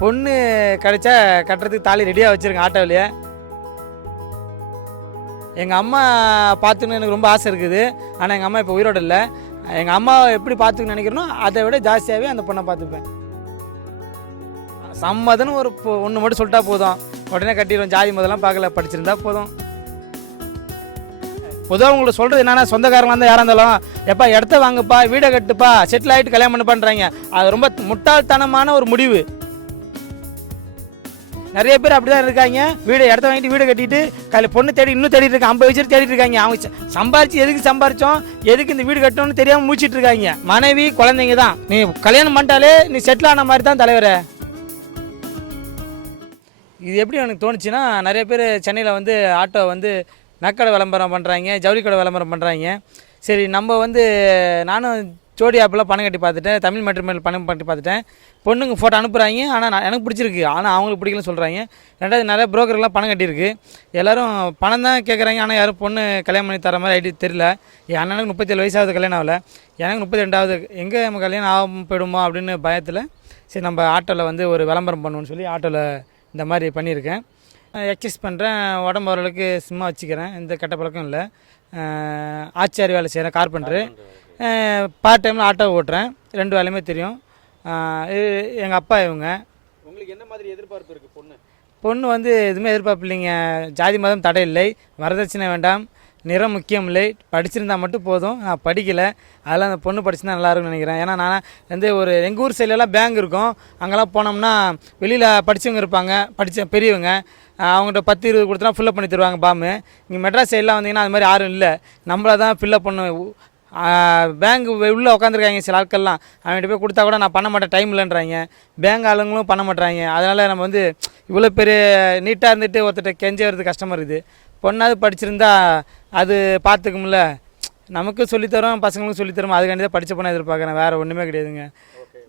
பொண்ணு கிடைச்சா கட்டுறதுக்கு தாலி ரெடியாக வச்சுருக்கேன் ஆட்டோவிலேயே எங்கள் அம்மா பார்த்துக்கணுன்னு எனக்கு ரொம்ப ஆசை இருக்குது. ஆனால் எங்கள் அம்மா இப்போ உயிரோடு இல்லை. எங்கள் அம்மா எப்படி பார்த்துக்கணும்னு நினைக்கிறனோ அதை விட ஜாஸ்தியாகவே அந்த பொண்ணை பார்த்துப்பேன் சம்மதன்னு ஒரு ஒன்று மட்டும் சொல்லிட்டா போதும். உடனே கட்டிடுவோம். ஜாதி முதலாம் பார்க்கல படிச்சிருந்தா போதும். பொதுவாக உங்களுக்கு சொல்கிறது என்னென்னா சொந்தக்காரங்க இருந்தால் யாராக இருந்தாலும் எப்பா இடத்த வாங்குப்பா வீடை கட்டுப்பா செட்டில் ஆகிட்டு கல்யாணம் பண்ண பண்ணுறாங்க அது ரொம்ப முட்டாள்தனமான ஒரு முடிவு. நிறைய பேர் அப்படிதான் இருக்காங்க. வீடு இடத்த வாங்கிட்டு வீடு கட்டிட்டு கல் பொண்ணு தேடி இன்னும் தேடிட்டு இருக்காங்க. ஐம்பது வயசு தேடிட்டு இருக்காங்க. அவங்க சம்பாரிச்சு எதுக்கு சம்பாரிச்சோம்? எதுக்கு இந்த வீடு கட்டணும்னு தெரியாம மூச்சிட்டு இருக்காங்க. மனைவி குழந்தைங்க தான். நீ கல்யாணம் பண்ணிட்டாலே நீ செட்டில் ஆன மாதிரி தான் தலைவரை. இது எப்படி எனக்கு தோணுச்சுன்னா நிறைய பேர் சென்னையில் வந்து ஆட்டோ வந்து நக்கடை விளம்பரம் பண்ணுறாங்க ஜவுளி கடை விளம்பரம் பண்ணுறாங்க சரி நம்ம வந்து நானும் ஜோடி ஆப்பில் பணம் கட்டி பார்த்துட்டேன் தமிழ் மேட்ரிமேல் பணம் கட்டி பார்த்துட்டேன். பொண்ணுங்க ஃபோட்டோ அனுப்புகிறாங்க ஆனால் நான் எனக்கு பிடிச்சிருக்கு. ஆனால் அவங்களுக்கு பிடிக்கலன்னு சொல்கிறாங்க ரெண்டாவது நிறைய புரோக்கர்லாம் பணம் கட்டியிருக்கு. எல்லோரும் பணம் தான் கேட்குறாங்க ஆனால் யாரும் பொண்ணு கல்யாணம் பண்ணி தர மாதிரி ஐடி தெரியல. என் அண்ணனுக்கு முப்பத்தேழு வயசாவது கல்யாணம் ஆகலை. எனக்கு முப்பத்தி ரெண்டாவது எங்கே நம்ம கல்யாணம் ஆக போயிடுமோ அப்படின்னு பயத்தில் சரி நம்ம ஆட்டோவில் வந்து ஒரு விளம்பரம் பண்ணுவோன்னு சொல்லி ஆட்டோவில் இந்த மாதிரி பண்ணியிருக்கேன். எக்ஸசைஸ் பண்ணுறேன் உடம்பு ஓரளவுக்கு சும்மா வச்சுக்கிறேன் எந்த கெட்ட பழக்கம் இல்லை. ஆச்சாரி வேலை செய்கிறேன் கார்பெண்டரு பார்ட் டைமில் ஆட்டோ ஓட்டுறேன். ரெண்டு வேலையுமே தெரியும். எங்கள் அப்பா இவங்க. உங்களுக்கு என்ன மாதிரி எதிர்பார்ப்பு இருக்கு பொண்ணு? பொண்ணு வந்து எதுவுமே எதிர்பார்ப்பு இல்லைங்க. ஜாதி மதம் தடை இல்லை. வரதட்சணை வேண்டாம். நிறம் முக்கியம் இல்லை. படிச்சிருந்தா மட்டும் போதும். நான் படிக்கலை. அதெல்லாம் அந்த பொண்ணு படிச்சிருந்தா நல்லா இருக்கும்னு நினைக்கிறேன். ஏன்னா நான் வந்து ஒரு எங்கள் ஊர் சைட்லலாம் பேங்க் இருக்கும். அங்கெல்லாம் போனோம்னா வெளியில் படித்தவங்க இருப்பாங்க. படித்த பெரியவங்க. அஹ் அவங்ககிட்ட பத்து இருபது கொடுத்தா ஃபில்லப் பண்ணி தருவாங்க பாமு இங்கே மெட்ராஸ் சைட்லாம் வந்தீங்கன்னா அது மாதிரி யாரும் இல்லை. நம்மள தான் ஃபில்லப் பண்ண பேங்க் உள்ளே உட்காந்துருக்காங்க சில ஆட்கள்லாம். அவன்கிட்ட போய் கொடுத்தா கூட நான் பண்ண மாட்டேன் டைம் இல்லைன்றாங்க. பேங்க் ஆளுங்களும் பண்ண மாட்றாங்க. அதனால் நம்ம வந்து இவ்வளோ பெரிய நீட்டாக இருந்துட்டு ஒருத்தர்கிட்ட கெஞ்சி வர்றது கஷ்டமாக இருக்குது. பொண்ணாவது படிச்சிருந்தா அது பார்த்துக்கும்ல நமக்கு சொல்லித்தரோம் பசங்களுக்கும் சொல்லித்தரோம் அதுக்காண்டி தான் படித்த பொண்ணை எதிர்பார்க்குறேன். வேறு ஒன்றுமே கிடையாதுங்க.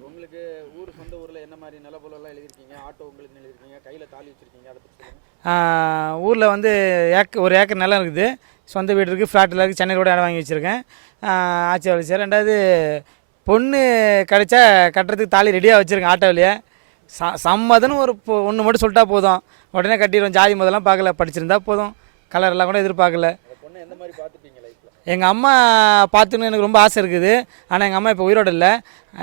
உங்களுக்கு ஊர் சொந்த ஊர்ல என்ன மாதிரி நிலப்பொலெல்லாம் எழுதிருக்கீங்க ஆட்டோ உங்களுக்கு எழுதிருக்கீங்க கையில தாலி வச்சிருக்கீங்க? அதை பத்தி சொல்லுங்க. ஊரில் வந்து ஏக்க ஒரு ஏக்கர் நிலம் இருக்குது. சொந்த வீடு இருக்குது ஃப்ளாட்டில் இருக்குது சென்னையில் கூட இடம் வாங்கி வச்சுருக்கேன். ஆட்சி வேலை ரெண்டாவது பொண்ணு கிடச்சா கட்டுறதுக்கு தாலி ரெடியாக வச்சுருக்கேன் ஆட்டோவிலேயே ச சம்மதன்னு ஒரு ஒன்று மட்டும் சொல்லிட்டா போதும். உடனே கட்டிடுவோம் ஜாதி முதலாம் பார்க்கல படிச்சிருந்தா போதும். கலரெல்லாம் கூட எதிர்பார்க்கல. மாதிரி எங்கள் அம்மா பார்த்துக்கணும்னு எனக்கு ரொம்ப ஆசை இருக்குது. ஆனால் எங்கள் அம்மா இப்போ உயிரோடு இல்லை.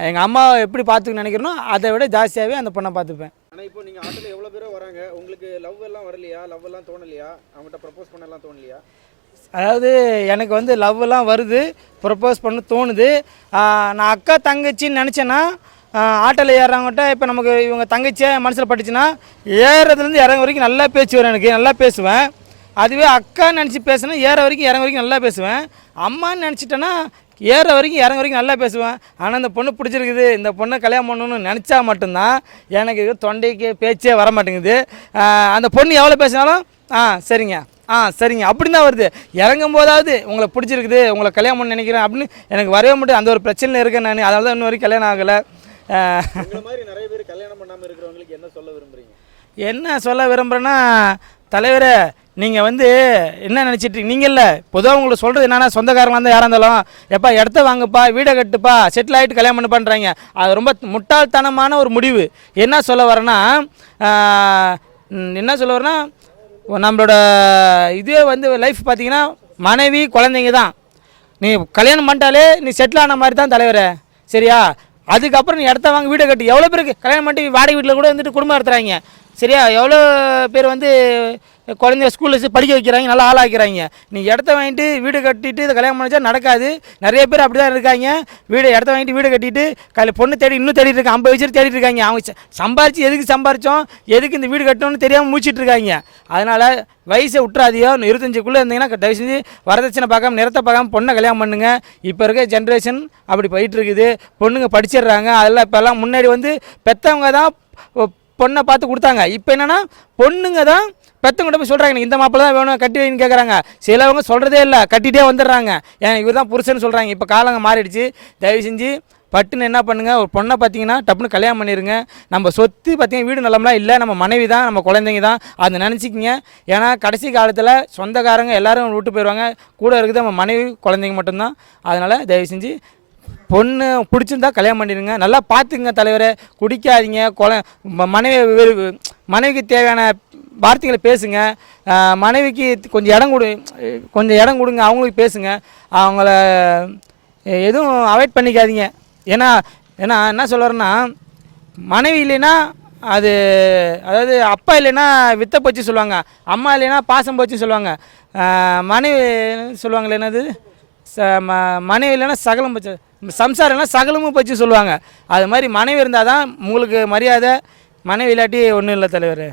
எங்கள் அம்மா எப்படி பார்த்துக்கணும்னு நினைக்கிறனோ அதை விட ஜாஸ்தியாகவே அந்த பொண்ணை பார்த்துப்பேன். ஆனால் இப்போ நீங்கள் ஆட்டில் எவ்வளோ பேரும் வராங்க உங்களுக்கு லவ் எல்லாம் வரலையா? லவ் எல்லாம் தோணலையா? அவங்ககிட்ட ப்ரப்போஸ் பண்ணலாம் தோணலையா? அதாவது எனக்கு வந்து லவ்லாம் வருது ப்ரப்போஸ் பண்ண தோணுது. நான் அக்கா தங்கச்சின்னு நினச்சேன்னா ஆட்டோவில் ஏறுறவங்ககிட்ட இப்போ நமக்கு இவங்க தங்கச்சியே மனசில் பட்டுச்சுன்னா ஏறுறதுலேருந்து இறங்க வரைக்கும் நல்லா பேச்சு வரும் எனக்கு நல்லா பேசுவேன். அதுவே அக்கா நினச்சி பேசினா ஏற வரைக்கும் இறங்க வரைக்கும் நல்லா பேசுவேன். அம்மான்னு நினச்சிட்டேன்னா ஏற வரைக்கும் இறங்க வரைக்கும் நல்லா பேசுவேன். ஆனால் இந்த பொண்ணு பிடிச்சிருக்குது இந்த பொண்ணை கல்யாணம் பண்ணணும்னு நினச்சா மட்டும்தான் எனக்கு தொண்டைக்கு பேச்சே வர மாட்டேங்குது அந்த பொண்ணு எவ்வளோ பேசினாலும் ஆ சரிங்க. ஆ சரிங்க. அப்படி தான் வருது. இறங்கும் போதாவது உங்களை பிடிச்சிருக்குது உங்களை கல்யாணம் பண்ண நினைக்கிறேன் அப்படின்னு எனக்கு வரவே மாட்டேன் அந்த ஒரு பிரச்சனையில் இருக்கேன் நான். அதனால தான் இன்ன வரைக்கும் கல்யாணம் ஆகலை. மாதிரி நிறைய பேர் கல்யாணம் பண்ணாம இருக்கிறவங்களுக்கு என்ன சொல்ல விரும்புறீங்க? என்ன சொல்ல விரும்புகிறேன்னா தலைவரே நீங்கள் வந்து என்ன நினச்சிட்டு நீங்கள்ல பொதுவாக உங்களுக்கு சொல்கிறது என்னன்னா சொந்தக்காரங்க இருந்தால் யாராக இருந்தாலும் எப்பா இடத்த வாங்குப்பா வீடை கட்டுப்பா செட்டில் ஆகிட்டு கல்யாணம் பண்ண பண்ணுறாங்க அது ரொம்ப முட்டாள்தனமான ஒரு முடிவு. என்ன சொல்ல வரேன்னா என்ன சொல்ல வரேன்னா நம்மளோட இதே வந்து லைஃப் பார்த்தீங்கன்னா மனைவி குழந்தைங்க தான். நீ கல்யாணம் பண்ணிட்டாலே நீ செட்டில் ஆன மாதிரி தான் தலைவர். சரியா? அதுக்கப்புறம் நீ இடத்த வாங்க வீடை கட்டி. எவ்வளோ பேருக்கு கல்யாணம் பண்ணிட்டு வாடகை வீட்டில் கூட வந்துட்டு குடும்பம் நடத்துகிறாங்க சரியா? எவ்வளோ பேர் வந்து குழந்தைய ஸ்கூலில் படிக்க வைக்கிறாங்க நல்லா ஆளாக்கிறாங்க. நீ இடத்த வாங்கிட்டு வீடு கட்டிட்டு இதை கல்யாணம் பண்ணிச்சா நடக்காது. நிறைய பேர் அப்படி தான் இருக்காங்க. வீடு இடத்த வாங்கிட்டு வீடு கட்டிட்டு கல் பொண்ணு தேடி இன்னும் தேடிட்டு இருக்காங்க. ஐம்பது வயசு தேடிட்டு இருக்காங்க. அவங்க ச- சம்பாரிச்சு எதுக்கு சம்பாரிச்சோம்? எதுக்கு இந்த வீடு கட்டணும்னு தெரியாமல் முடிச்சிட்டு இருக்காங்க. அதனால் வயசை விட்டுறாதியோ இருபத்தஞ்சிக்குள்ளே இருபத்தஞ்சுக்குள்ளே இருந்தீங்கன்னா தயவு செஞ்சு வரதட்சணை பார்க்காம நிறத்தை பார்க்காம பொண்ணை கல்யாணம் பண்ணுங்க. இப்போ இருக்க ஜென்ரேஷன் அப்படி போயிட்டு இருக்குது. பொண்ணுங்க படிச்சிடுறாங்க. அதெல்லாம் இப்போல்லாம் முன்னாடி வந்து பெற்றவங்க தான் பொண்ணை பார்த்து கொடுத்தாங்க. இப்போ என்னென்னா பொண்ணுங்க தான் பெற்றவங்கள்ட்ட போய் சொல்கிறாங்க எனக்கு இந்த மாப்பிள்ள தான் வேணும் கட்டி வைன்னு கேட்குறாங்க சிலவங்க சொல்கிறதே இல்லை கட்டிகிட்டே வந்துடுறாங்க. ஏன் இவர் தான் புருஷன் சொல்கிறாங்க இப்போ காலங்க மாறிடுச்சு. தயவு செஞ்சு பட்டுன்னு என்ன பண்ணுங்க ஒரு பொண்ணை பார்த்தீங்கன்னா டப்புன்னு கல்யாணம் பண்ணிடுங்க நம்ம சொத்து பார்த்தீங்கன்னா வீடு நிலம்லாம் இல்லை நம்ம மனைவி தான் நம்ம குழந்தைங்க தான். அதை நினச்சிக்கிங்க. ஏன்னா கடைசி காலத்தில் சொந்தக்காரங்க எல்லோரும் விட்டு போயிடுவாங்க கூட இருக்குது நம்ம மனைவி குழந்தைங்க மட்டும்தான். அதனால் தயவு செஞ்சு பொண்ணு பிடிச்சிருந்தா கல்யாணம் பண்ணிடுங்க. நல்லா பார்த்துக்குங்க தலைவரை. குடிக்காதீங்க. கொலை மனைவி மனைவிக்கு தேவையான வார்த்தைகளை பேசுங்க. மனைவிக்கு கொஞ்சம் இடம் கொடு கொஞ்சம் இடம் கொடுங்க. அவங்களுக்கு பேசுங்க. அவங்கள எதுவும் அவாய்ட் பண்ணிக்காதீங்க. ஏன்னா ஏன்னா என்ன சொல்கிறேன்னா மனைவி இல்லைன்னா அது அதாவது அப்பா இல்லைன்னா வித்தை போச்சு சொல்லுவாங்க. அம்மா இல்லைன்னா பாசம் போச்சு சொல்லுவாங்க. மனைவி சொல்லுவாங்களே என்னது? ச ம மனைவி இல்லைன்னா சகலம் போச்சு. சம்சாரம் சகலமும் பற்றி சொல்லுவாங்க. அது மாதிரி மனைவி இருந்தால் தான் உங்களுக்கு மரியாதை மனைவி இல்லாட்டி ஒன்றும் இல்லை தலைவர்.